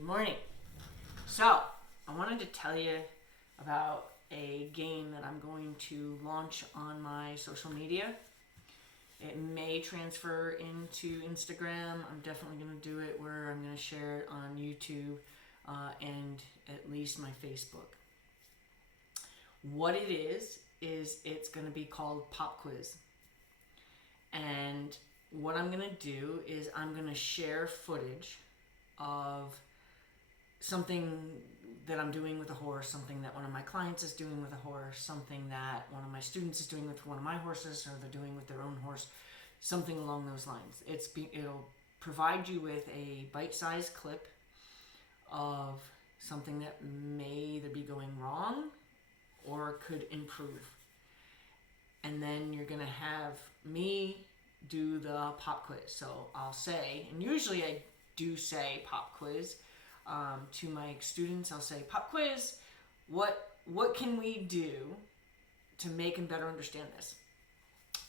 Good morning. So, I wanted to tell you about a game that I'm going to launch on my social media. It may transfer into Instagram. I'm definitely going to do it where I'm going to share it on YouTube and at least my Facebook. What it is it's going to be called Pop Quiz. And what I'm going to do is I'm going to share footage of something that I'm doing with a horse, something that one of my clients is doing with a horse, something that one of my students is doing with one of my horses, or they're doing with their own horse, something along those lines. It'll provide you with a bite-sized clip of something that may either be going wrong or could improve. And then you're going to have me do the pop quiz. So I'll say, and usually I do say pop quiz to my students. I'll say, pop quiz, what can we do to make him better understand this?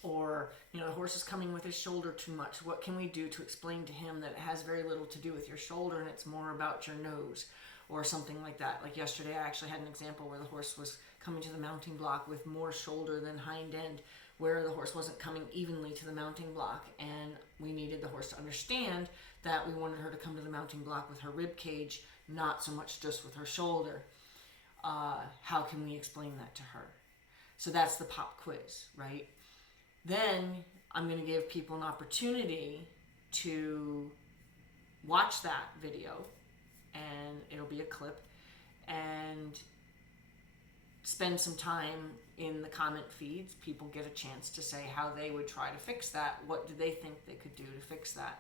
Or, the horse is coming with his shoulder too much. What can we do to explain to him that it has very little to do with your shoulder and it's more about your nose? Or something like that. Like yesterday, I actually had an example where the horse was coming to the mounting block with more shoulder than hind end, where the horse wasn't coming evenly to the mounting block, and we needed the horse to understand that we wanted her to come to the mounting block with her rib cage, not so much just with her shoulder. How can we explain that to her? So that's the pop quiz, right? Then I'm going to give people an opportunity to watch that video, and it'll be a clip, and spend some time in the comment feeds. People get a chance to say how they would try to fix that. What do they think they could do to fix that?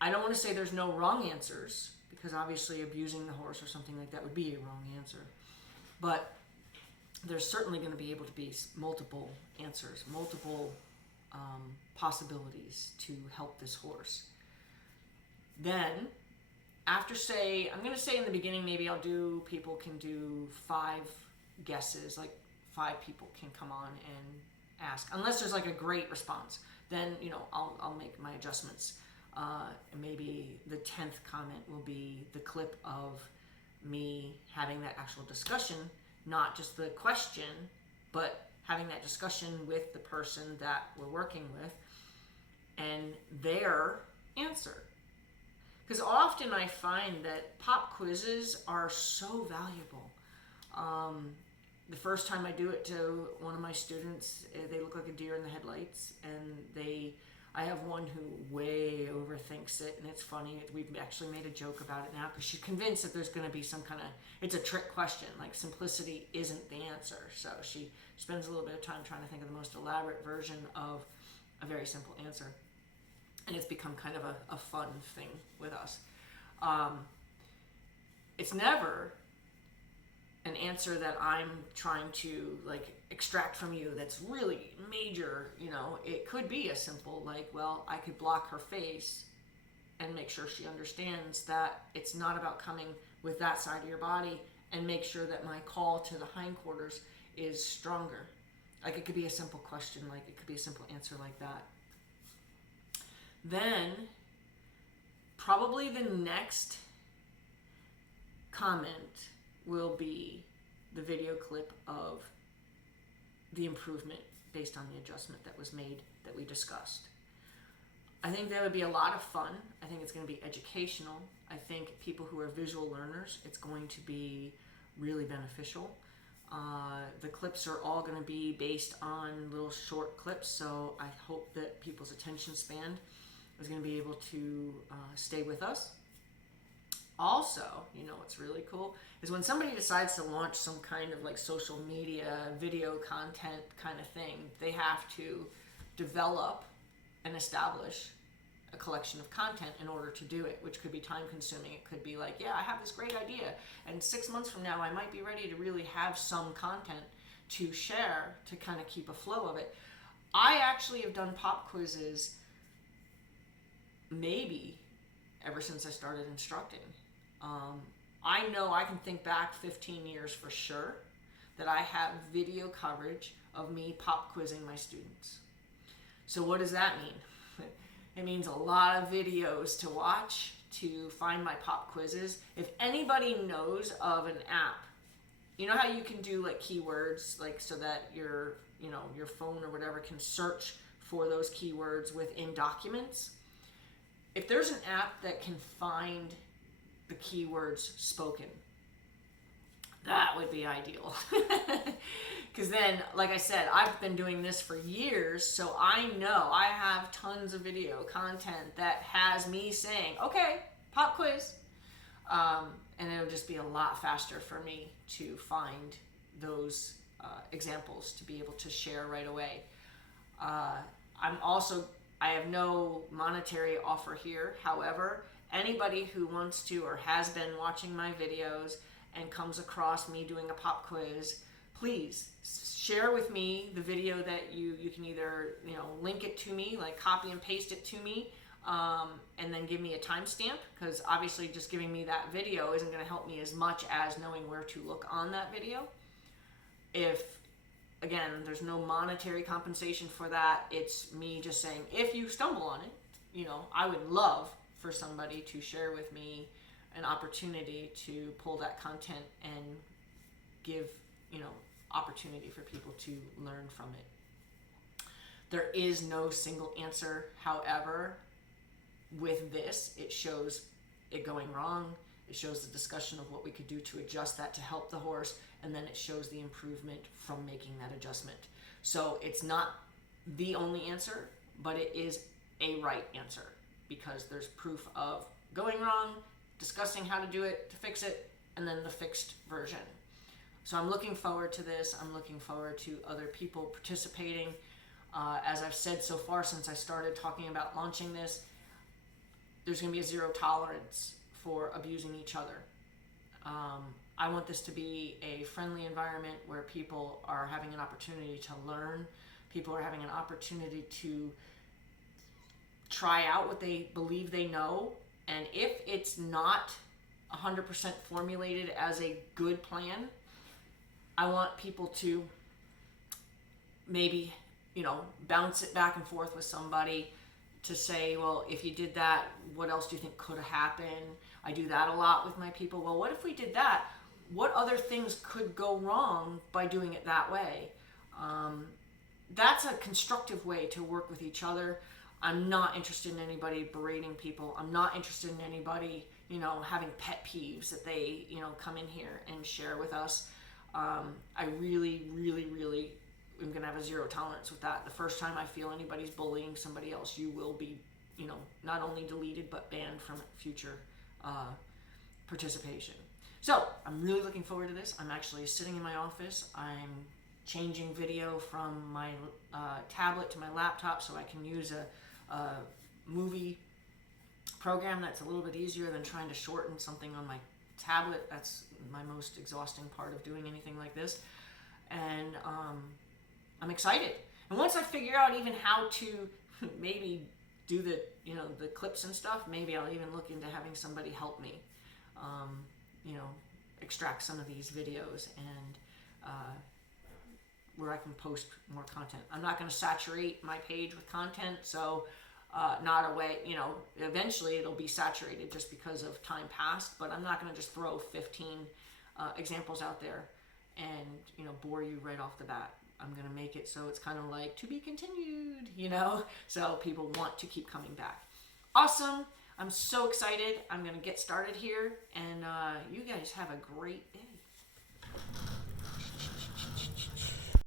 I don't want to say there's no wrong answers, because obviously abusing the horse or something like that would be a wrong answer. But there's certainly going to be able to be multiple answers, multiple possibilities to help this horse. Then, after I'm going to say in the beginning, maybe people can do 5 guesses, like 5 people can come on and ask, unless there's like a great response. Then, I'll make my adjustments. And maybe the 10th comment will be the clip of me having that actual discussion, not just the question, but having that discussion with the person that we're working with and their answer. Because often I find that pop quizzes are so valuable. The first time I do it to one of my students, they look like a deer in the headlights, and I have one who way overthinks it, and it's funny. We've actually made a joke about it now, because she's convinced that there's going to be some kind of, it's a trick question, like simplicity isn't the answer. So she spends a little bit of time trying to think of the most elaborate version of a very simple answer. And it's become kind of a fun thing with us. It's never an answer that I'm trying to extract from you that's really major. It could be as simple I could block her face and make sure she understands that it's not about coming with that side of your body, and make sure that my call to the hindquarters is stronger. It could be a simple question, it could be a simple answer like that. Then, probably the next comment will be the video clip of the improvement based on the adjustment that was made that we discussed. I think that would be a lot of fun. I think it's going to be educational. I think people who are visual learners, it's going to be really beneficial. The clips are all going to be based on little short clips, so I hope that people's attention span is going to be able to stay with us. Also, what's really cool is when somebody decides to launch some kind of social media, video content kind of thing, they have to develop and establish a collection of content in order to do it, which could be time consuming. It could be I have this great idea, and 6 months from now I might be ready to really have some content to share to kind of keep a flow of it. I actually have done pop quizzes maybe ever since I started instructing. I know I can think back 15 years for sure that I have video coverage of me pop quizzing my students. So what does that mean? It means a lot of videos to watch to find my pop quizzes. If anybody knows of an app, you know how you can do like keywords, like so that your phone or whatever can search for those keywords within documents. If there's an app that can find the keywords spoken, that would be ideal. Because then, like I said, I've been doing this for years, so I know I have tons of video content that has me saying, okay, pop quiz. And it'll just be a lot faster for me to find those examples to be able to share right away. I have no monetary offer here. However, anybody who wants to or has been watching my videos and comes across me doing a pop quiz, please share with me the video that you can either link it to me, like copy and paste it to me, and then give me a timestamp, because obviously just giving me that video isn't going to help me as much as knowing where to look on that video. If, again, there's no monetary compensation for that, it's me just saying, if you stumble on it, I would love for somebody to share with me an opportunity to pull that content and give, opportunity for people to learn from it. There is no single answer. However, with this, it shows it going wrong. It shows the discussion of what we could do to adjust that to help the horse, and then it shows the improvement from making that adjustment. So it's not the only answer, but it is a right answer, because there's proof of going wrong, discussing how to do it, to fix it, and then the fixed version. So I'm looking forward to this. I'm looking forward to other people participating. As I've said so far since I started talking about launching this, there's going to be a zero tolerance for abusing each other. I want this to be a friendly environment where people are having an opportunity to learn. People are having an opportunity to try out what they believe they know. And if it's not 100% formulated as a good plan, I want people to maybe, bounce it back and forth with somebody to say, well, if you did that, what else do you think could have happened? I do that a lot with my people. Well, what if we did that? What other things could go wrong by doing it that way? That's a constructive way to work with each other. I'm not interested in anybody berating people. I'm not interested in anybody, having pet peeves that they, come in here and share with us. I really, really, really am going to have a zero tolerance with that. The first time I feel anybody's bullying somebody else, you will be, not only deleted, but banned from future participation. So I'm really looking forward to this. I'm actually sitting in my office. I'm changing video from my tablet to my laptop so I can use a movie program that's a little bit easier than trying to shorten something on my tablet. That's my most exhausting part of doing anything like this. And I'm excited. And once I figure out even how to maybe do the clips and stuff, maybe I'll even look into having somebody help me extract some of these videos and where I can post more content. I'm not going to saturate my page with content, so not a way, eventually it'll be saturated just because of time passed, but I'm not going to just throw 15 examples out there and, bore you right off the bat. I'm going to make it so it's kind of like to be continued, so people want to keep coming back. Awesome. I'm so excited. I'm going to get started here, and you guys have a great day.